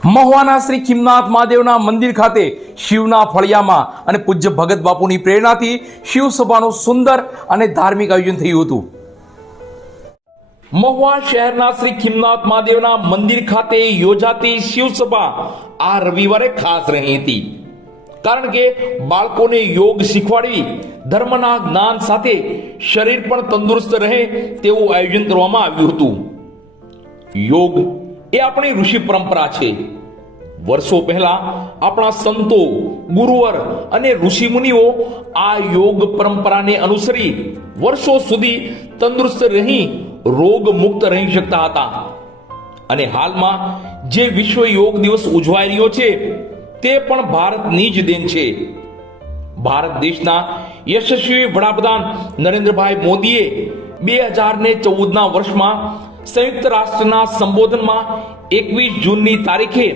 મહુવાના શ્રી ખીમનાથ મહાદેવના મંદિર ખાતે શિવના ફળિયામાં અને પૂજ્ય ભગત બાપુની પ્રેરણાથી શિવ સભાનું સુંદર અને ધાર્મિક આયોજન થયું હતું. મહુવા શહેરના શ્રી ખીમનાથ મહાદેવના મંદિર ખાતે યોજાતી શિવ સભા આ રવિવારે ખાસ રહી હતી, કારણ કે બાળકોને યોગ શીખવાડવી, ધર્મના જ્ઞાન સાથે શરીર પણ તંદુરસ્ત રહે તેવું આયોજન કરવામાં આવ્યું હતું. યોગ એ આપણી ઋષિ પરંપરા છે. વર્ષો પહેલા આપણા સંતો, ગુરુવર અને ઋષિ મુનિઓ આ યોગ પરંપરાને અનુસરી વર્ષો સુધી તંદુરસ્ત રહી રોગ મુક્ત રહી શકતા હતા. અને હાલમાં જે વિશ્વ યોગ દિવસ ઉજવાઈ રહ્યો છે તે પણ ભારતની જ દેન છે. ભારત દેશના યશસ્વી વડાપ્રધાન નરેન્દ્રભાઈ મોદીએ 2014ના વર્ષમાં સંયુક્ત રાષ્ટ્રના સંબોધનમાં 21 જૂનની તારીખે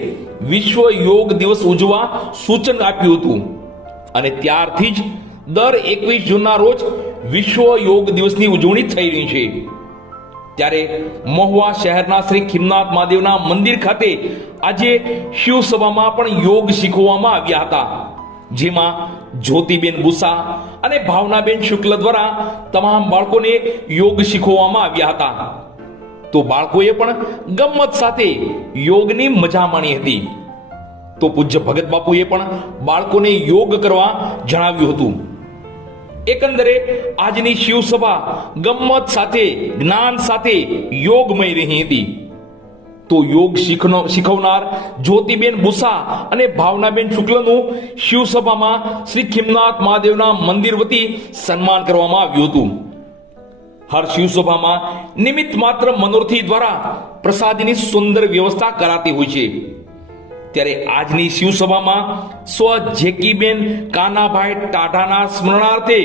વિશ્વ યોગ દિવસ ઉજવવા સૂચન આપ્યું હતું અને ત્યારથી જ દર 21 જૂનના રોજ વિશ્વ યોગ દિવસની ઉજવણી થઈ રહી છે. ત્યારે મહુવા શહેરના શ્રી ખીમનાથ મહાદેવના મંદિર ખાતે આજે શિવ સભામાં પણ યોગ શીખવવામાં આવ્યા હતા, જેમાં જ્યોતિબેન બુસા અને ભાવનાબેન શુક્લ દ્વારા તમામ બાળકોને યોગ શીખવવામાં આવ્યા હતા. તો બાળકોએ પણ ગમ્મત સાથે યોગની મજા માણી હતી. તો પૂજ્ય ભગત બાપુએ પણ બાળકોને યોગ કરવા જણાવ્યું હતું. એકંદરે આજની શિવ સભા ગમ્મત સાથે, જ્ઞાન સાથે યોગમય રહી હતી. તો યોગ શીખવનાર જ્યોતિબેન બુસા અને ભાવનાબેન શુક્લનું શિવ સભામાં શ્રી ખીમનાથ મહાદેવના મંદિર વતી સન્માન કરવામાં આવ્યું હતું. હર શિવ સભામાં નિમિત્ત માત્ર મનોરથી દ્વારા પ્રસાદીની સુંદર વ્યવસ્થા કરાતી હોય છે. ત્યારે આજની શિવ સભામાં સ્વ જેકીબેન કાનાભાઈ ટાટાના સ્મરણાર્થે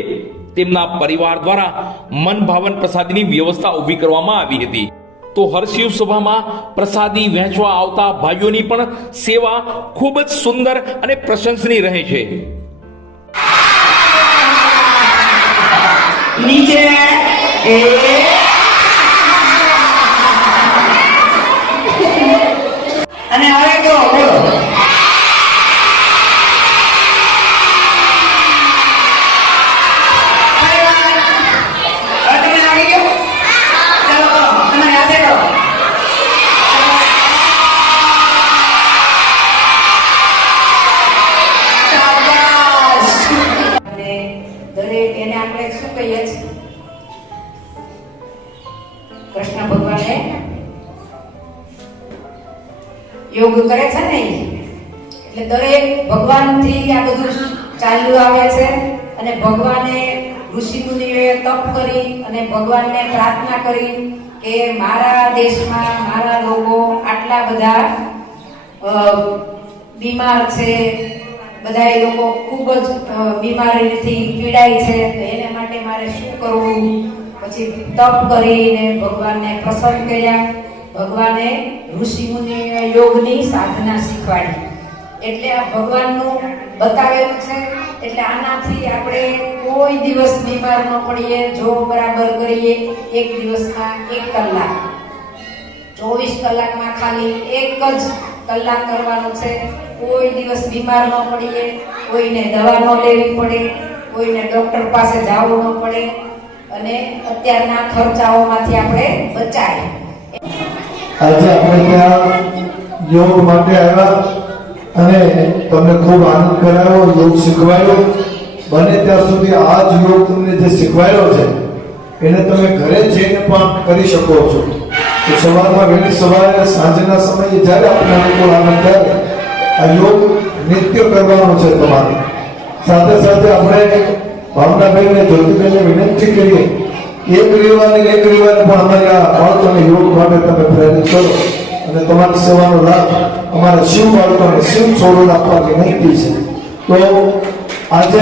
તેમના પરિવાર દ્વારા મનભાવન પ્રસાદીની વ્યવસ્થા ઊભી કરવામાં આવી હતી. તો હર શિવ સભામાં પ્રસાદી વહેંચવા આવતા ભાઈઓની પણ સેવા ખૂબ જ સુંદર અને પ્રશંસનીય રહે છે. નીચે અને હવે કહો બોલો. દરેક એને આપણે શું કહીએ છીએ, કૃષ્ણ ભગવાને યોગ કરે છે ને, એટલે દરેક ભગવાનથી આ બધું ચાલ્યું આવે છે. અને ભગવાને ઋષિ મુનિઓએ તપ કરી અને ભગવાનને પ્રાર્થના કરી કે મારા દેશમાં મારા લોકો આટલા બધા બીમાર છે, બધા એ લોકો ખૂબ જ બીમારીથી પીડાય છે, તો એને માટે મારે શું કરવું. પછી તપ કરીને ભગવાનને પ્રસન્ન કર્યા. ભગવાને ઋષિ મુનિઓએ યોગની સાધના શીખવાડી. એટલે આ ભગવાનનું બતાવેલું છે. એટલે આનાથી આપણે કોઈ દિવસ બીમાર ન પડીએ જો બરાબર કરીએ. એક દિવસમાં 1 કલાક, 24 કલાકમાં ખાલી 1 જ કલાક કરવાનું છે. કોઈ દિવસ બીમાર ન પડીએ, કોઈને દવા ન લેવી પડે, કોઈને ડોક્ટર પાસે જવું ન પડે અને અત્યારના ખર્ચાઓમાંથી આપણે બચાય. આજે આપણે ત્યાં યોગ માટે આવ્યા અને તમને ખૂબ આનંદ કરાયો, યોગ શીખવાયો. બને ત્યાં સુધી આ જ યોગ તમને જે શીખવાયો છે એને તમે ઘરે જઈને પણ કરી શકો છો. તો સવારમાં વહેલી સવારે, સાંજના સમયે જ્યારે આપણે અનુકૂળ આનંદ થાય આ યોગ નિત્ય કરવાનો છે તમારે. સાથે સાથે આપણે ભાવનાબેન અને જ્યોતિબેનને વિનંતી કરીએ એક રવિવારે પણ અમારી આ બાળકોને યોગ માટે તમે પ્રેરિત કરો અને તમારી સેવાનો લાભ અમારા શિવ બાળકોને શિવ છોડો આપવાની વિનંતી છે. તો આજે